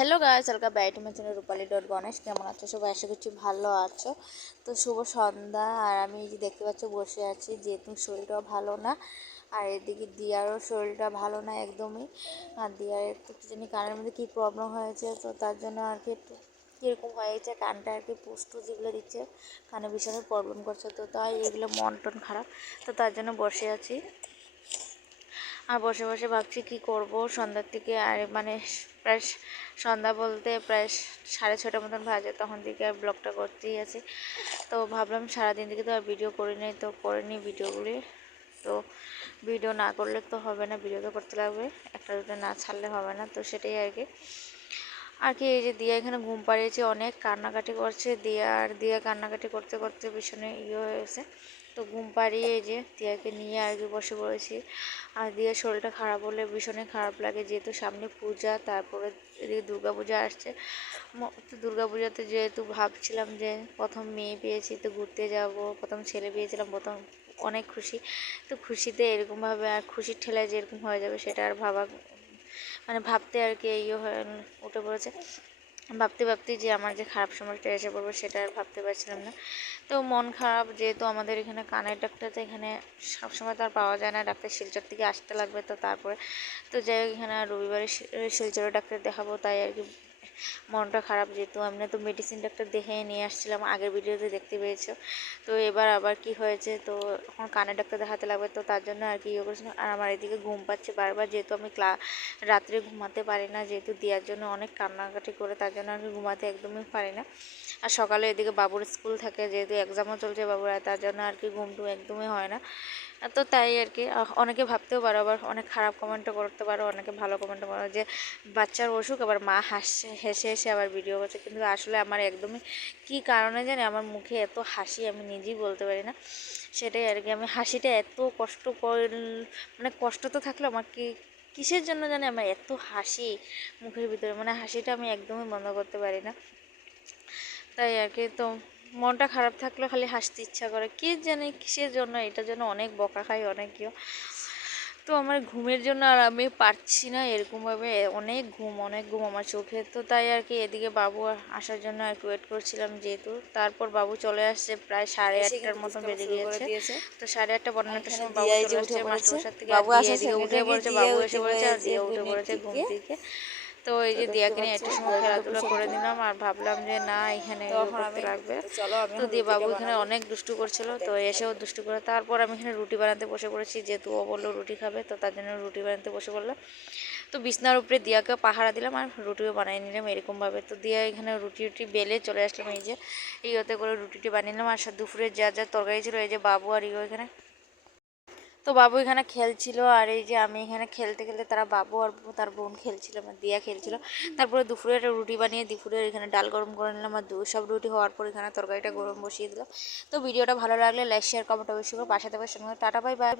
Hello guys, welcome back to my channel Rupali dot Ganesh. কেমন আছো সবাই? আশা করছি ভালো আছো। তো শুভ সন্ধ্যা। আর আমি এই যে দেখতে পাচ্ছ বসে আছি, যেহেতু শরীরটাও ভালো না। আর এদিকে দিয়ারও শরীরটা ভালো না একদমই। আর দিয়ার একটু কি জানি কানের মধ্যে কী প্রবলেম হয়েছে, তো তার জন্য আর কি একটু কীরকম হয়েছে, কানটা আর কি পুষ্টু যেগুলো দিচ্ছে কানে ভীষণই প্রবলেম করছে, তো তাই এগুলো মন টন খারাপ, তো তার জন্য বসে আছি। আর বসে বসে ভাবছি কি করব সন্ধ্যার থেকে। আর মানে প্রায় সন্ধ্যা বলতে প্রায় 6:30 মতন বাজে, তখন থেকে আর ব্লগটা করতেই আছে। তো ভাবলাম সারাদিন থেকে তো আর ভিডিও করিনি, তো করিনি ভিডিওগুলি। তো ভিডিও না করলে তো হবে না, ভিডিও তো করতে লাগবে, একটা দুটো না ছাড়লে হবে না। তো সেটাই আর কি এই যে দিয়া এখানে ঘুম পাড়িয়েছে, অনেক কান্নাকাটি করছে দিয়া কান্নাকাটি করতে করতে ভীষণ হয়েছে। তো ঘুম পাড়িয়ে এই যে দিয়াকে নিয়ে আর কি বসে পড়েছি। আর দিয়ার শরীরটা খারাপ হলে ভীষণই খারাপ লাগে, যেহেতু সামনে পূজা, তারপরে এদিকে দুর্গা পূজা আসছে। তো দুর্গা পূজাতে যেহেতু ভাবছিলাম যে প্রথম মেয়ে পেয়েছি, তো ঘুরতে যাব, প্রথম ছেলে পেয়েছিলাম, প্রথম অনেক খুশি। তো খুশিতে এরকমভাবে আর খুশির ঠেলায় যেরকম হয়ে যাবে সেটা আর ভাবতে আর কি হয়ে উঠে পড়েছে। ভাবতে ভাবতে যে আমার যে খারাপ সময়টা এসে পড়বে সেটা আর ভাবতে পারছিলাম না। তো মন খারাপ, যেহেতু আমাদের এখানে কানের ডাক্তার তো এখানে সবসময় তো আর পাওয়া যায় না, ডাক্তার শিলচর থেকে আসতে লাগবে। তো তারপরে তো যাই হোক, এখানে রবিবারে শিলচরের ডাক্তার দেখাবো, তাই আর কি মনটা খারাপ। যেহেতু আমরা তো মেডিসিন ডাক্তার দেখে নিয়ে আসছিলাম, আগের ভিডিওতে দেখতে পেয়েছো। তো এবার আবার কি হয়েছে, তো এখন কানের ডাক্তার দেখাতে লাগবে, তো তার জন্য আর কি করেছিলাম। আর আমার এদিকে ঘুম পাচ্ছে বারবার, যেহেতু আমি রাত্রে ঘুমাতে পারি না, যেহেতু দেওয়ার জন্য অনেক কান্নাকাটি করে, তার জন্য আর কি ঘুমাতে একদমই পারি না। আর সকালে এদিকে বাবুর স্কুল থাকে, যেহেতু এক্সামও চলছে বাবুর, তার জন্য আর কি ঘুমটু একদমই হয় না। তো তাই আর কি অনেকে ভাবতেও পারো, আবার অনেক খারাপ কমেন্টও করতে পারো, অনেকে ভালো কমেন্টও করো যে বাচ্চার অসুখ, আবার মা হেসে হেসে আবার ভিডিও করছে। কিন্তু আসলে আমার একদমই কী কারণে জানি আমার মুখে এত হাসি আমি নিজেই বলতে পারি না। সেটাই আর কি, আমি হাসিটা এত কষ্ট মানে কষ্ট তো থাকলে আমার কিসের জন্য জানি আমার এত হাসি মুখের ভিতরে, মানে হাসিটা আমি একদমই বন্ধ করতে পারি না। তাই আর কি, তো মনটা খারাপ থাকলে খালি হাসতে ইচ্ছা করে, কি জানি কিসের জন্য, এটার জন্য অনেক বকা খাই, অনেক তো আমার ঘুমের জন্য আর আমি পারছি না এরকমভাবে, অনেক ঘুম আমার চোখে। তো তাই আর কি এদিকে বাবু আসার জন্য আর কি ওয়েট করছিলাম, যেহেতু তারপর বাবু চলে আসছে, প্রায় 8:30 মতো বেজে গিয়েছে। তো 8:30 9টার সময় বাবু চলে আসছে মাস্টারমশাই থেকে, আর দিয়ে এদিকে উঠে পড়েছে, বাবু এসে পড়েছে আর দিয়ে উঠে পড়েছে ঘুম থেকে। তো এই যে দিয়াকে নিয়ে একটা সময় খেলাধুলা করে নিলাম, আর ভাবলাম যে না এখানে করতে লাগবে। তো দিয়ে বাবু এখানে অনেক দুষ্টু করছিল, তো এসেও দুষ্টু করে, তারপর আমি এখানে রুটি বানাতে বসে পড়েছি, যেহেতু ও বললো রুটি খাবে, তো তার জন্য রুটি বানাতে বসে পড়লাম। তো বিছনার উপরে দিয়াকে পাহারা দিলাম আর রুটিও বানিয়ে নিলাম এরকমভাবে। তো দিয়া এখানে রুটি বেলে চলে আসলাম, এই যে ইয়েতে করে রুটিটি বানিয়ে নিলাম। আর দুপুরে যা যা তরকারি ছিল, এই যে বাবু আর এখানে, তো বাবু এখানে খেলছিল, আর এই যে আমি এখানে খেলতে খেলতে তারা বাবু আর তার বোন খেলছিল, আমার দিয়া খেলছিল। তারপরে দুপুরে একটা রুটি বানিয়ে দুপুরে এখানে ডাল গরম করে নিলাম, আর সব রুটি হওয়ার পর এখানে তরকারিটা গরম বসিয়ে দিলাম। তো ভিডিওটা ভালো লাগলে লাইক শেয়ার কমেন্ট অবশ্যই করে পাশে থাকবে সঙ্গে। Tata bye bye.